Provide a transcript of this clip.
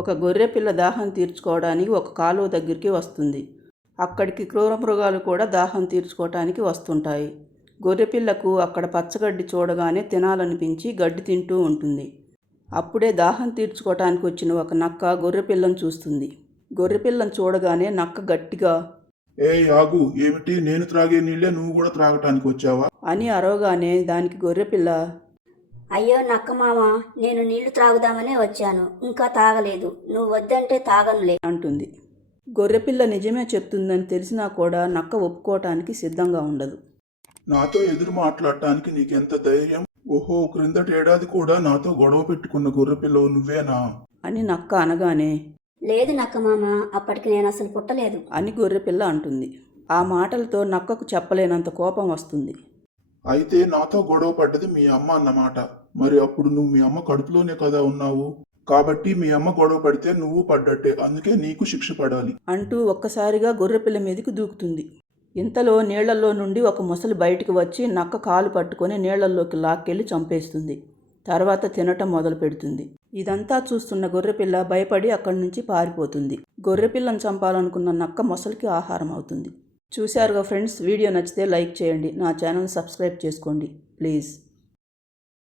ఒక గొర్రెపిల్ల దాహం తీర్చుకోవడానికి ఒక కాలువ దగ్గరికి వస్తుంది. అక్కడికి క్రూర మృగాలు కూడా దాహం తీర్చుకోవటానికి వస్తుంటాయి. గొర్రెపిల్లకు అక్కడ పచ్చగడ్డి చూడగానే తినాలనిపించి గడ్డి తింటూ ఉంటుంది. అప్పుడే దాహం తీర్చుకోవటానికి వచ్చిన ఒక నక్క గొర్రెపిల్లను చూస్తుంది. గొర్రెపిల్లను చూడగానే నక్క గట్టిగా ఆగు, ఏమిటి, నేను త్రాగే నీళ్ళే నువ్వు కూడా త్రాగటానికి వచ్చావా అని అరవగానే దానికి గొర్రెపిల్ల, అయ్యో నక్క మామ, నేను నీళ్లు త్రాగుదామనే వచ్చాను, ఇంకా తాగలేదు, నువ్వు వద్దంటే తాగనులే అంటుంది. గొర్రెపిల్ల నిజమే చెప్తుందని తెలిసినా కూడా నక్క ఒప్పుకోవటానికి సిద్ధంగా ఉండదు. నాతో ఎదురు మాట్లాడటానికి నీకెంత ధైర్యం? ఓహో, క్రిందటి ఏడాది కూడా నాతో గొడవ పెట్టుకున్న గొర్రెపిల్లవు నువ్వేనా అని నక్క అనగానే, లేదు నక్క మామ, అప్పటికి నేను అసలు పుట్టలేదు అని గొర్రెపిల్ల అంటుంది. ఆ మాటలతో నక్కకు చెప్పలేనంత కోపం వస్తుంది. అయితే నాతో గొడవ పడ్డది మీ అమ్మ అన్నమాట. మరి అప్పుడు నువ్వు మీ అమ్మ కడుపులోనే కదా ఉన్నావు, కాబట్టి మీ అమ్మ గొడవ పడితే నువ్వు పడ్డట్టే, అందుకే నీకు శిక్ష పడాలి అంటూ ఒక్కసారిగా గొర్రెపిల్ల మీదకి దూకుతుంది. ఇంతలో నీళ్లలో నుండి ఒక ముసలి బయటికి వచ్చి నక్క కాలు పట్టుకొని నీళ్లలోకి లాక్కెళ్ళి చంపేస్తుంది. తర్వాత తినటం మొదలు పెడుతుంది. ఇదంతా చూస్తున్న గొర్రెపిల్ల భయపడి అక్కడి నుంచి పారిపోతుంది. గొర్రెపిల్లను చంపాలనుకున్న నక్క మొసలికి ఆహారం అవుతుంది. చూశారుగా ఫ్రెండ్స్, వీడియో నచ్చితే లైక్ చేయండి, నా ఛానల్ సబ్స్క్రైబ్ చేసుకోండి ప్లీజ్.